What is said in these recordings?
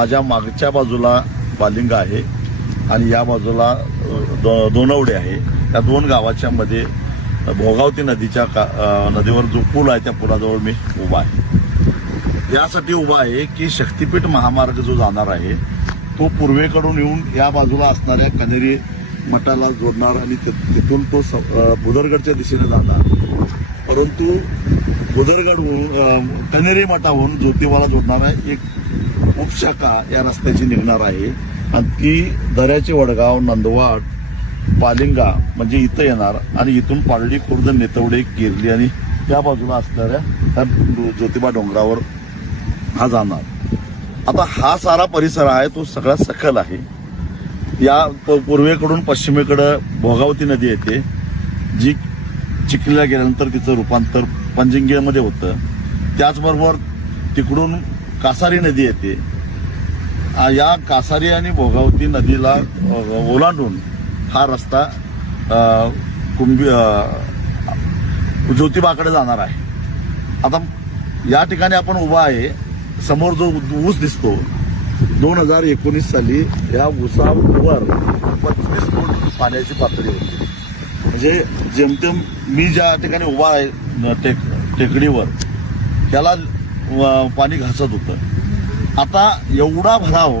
माझ्या मागच्या बाजूला बालिंगा आहे आणि या बाजूला दो- दोनवडे आहे. त्या दोन गावाच्या मध्ये भोगावती नदीच्या का नदीवर जो पूल आहे त्या पुलाजवळ मी उभा आहे. यासाठी उभा आहे की शक्तीपीठ महामार्ग जो जाणार आहे तो पूर्वेकडून येऊन या बाजूला असणाऱ्या कनेरी मठाला जोडणार आणि तिथून तो स- बुदरगडच्या दिशेने जाणार. परंतु बुदरगडहून कनेरी मठाहून ज्योतिबाला जोडणारा एक शाखा या रस्त्याची निघणार आहे. आणि ती दऱ्याचे वडगाव नंदवाड पालिंगा म्हणजे इथं येणार. आणि इथून पारडी खुर्द नेतवडे गिरली आणि त्या बाजूला असणाऱ्या त्या ज्योतिबा डोंगरावर हा जाणार. आता हा सारा परिसर आहे तो सगळा सखल आहे. या पूर्वेकडून पश्चिमेकडं भोगावती नदी येते जी चिखलीला गेल्यानंतर तिचं रूपांतर पंजिंगेमध्ये होतं. त्याचबरोबर तिकडून कासारी नदी येते. या कासारी आणि भोगावती नदीला ओलांडून हा रस्ता कुंभी ज्योतिबाकडे जाणार आहे. आता या ठिकाणी आपण उभा आहे समोर जो ऊस दिसतो दोन हजार एकोणीस साली या ऊसावर पंचवीस फूट पाण्याची पातळी होती. म्हणजे जेमतेम मी ज्या ठिकाणी उभा आहे टेक टेकडीवर त्याला व- पाणी घासत होतं. आता एवढा भराव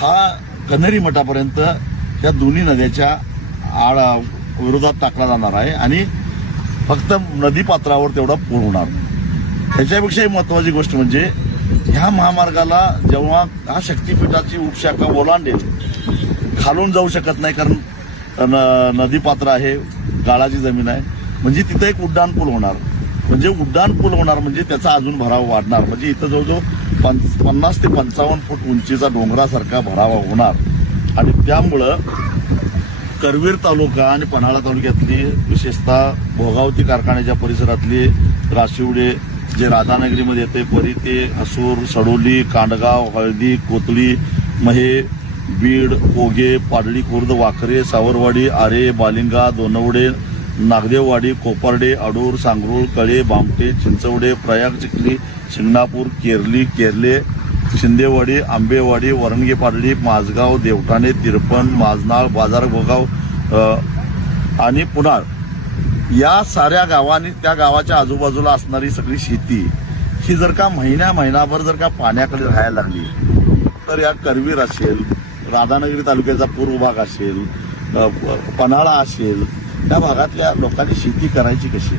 हा कन्हेरी मठापर्यंत या दोन्ही नद्याच्या आड विरोधात टाकला जाणार आहे आणि फक्त नदीपात्रावर तेवढा पूर होणार. त्याच्यापेक्षाही महत्वाची गोष्ट म्हणजे ह्या महामार्गाला जेव्हा हा शक्तीपीठाची उपशाखा ओलांडेल खालून जाऊ शकत नाही कारण न- आहे गाळाची जमीन आहे म्हणजे तिथं एक उड्डाण पूल होणार. म्हणजे उड्डाण पूल होणार म्हणजे त्याचा अजून भराव वाढणार. म्हणजे इथं जवळजवळ पंच पन्नास ते पंचावन्न फूट उंचीचा डोंगरासारखा भरावा होणार. आणि त्यामुळं करवीर तालुका आणि पन्हाळा तालुक्यातली विशेषतः भोगावती कारखान्याच्या परिसरातली राशिवडे जे राधानगरीमध्ये येते परी ते हसूर सडोली कांडगाव हळदी कोतळी महे बीड कोगे पाडळी खुर्द वाकरे सावरवाडी आरे बालिंगा दोनवडे नागदेववाडी कोपर्डे अडूर सांगरूळ कळे बामटे चिंचवडे प्रयाग चिखली शिंगणापूर केरली केरले शिंदेवाडी आंबेवाडी वरणगे माझगाव देवठाणे तिरपण माझनाळ बाजार गोगाव आणि पुनाळ. या साऱ्या गावांनी त्या गावाच्या आजूबाजूला असणारी सगळी शेती ही जर का महिन्या महिनाभर जर का पाण्याकडे राहायला लागली तर या करवीर असेल राधानगरी तालुक्याचा पूर्व भाग असेल पन्हाळा असेल त्या भागातल्या लोकांनी शेती करायची कशी?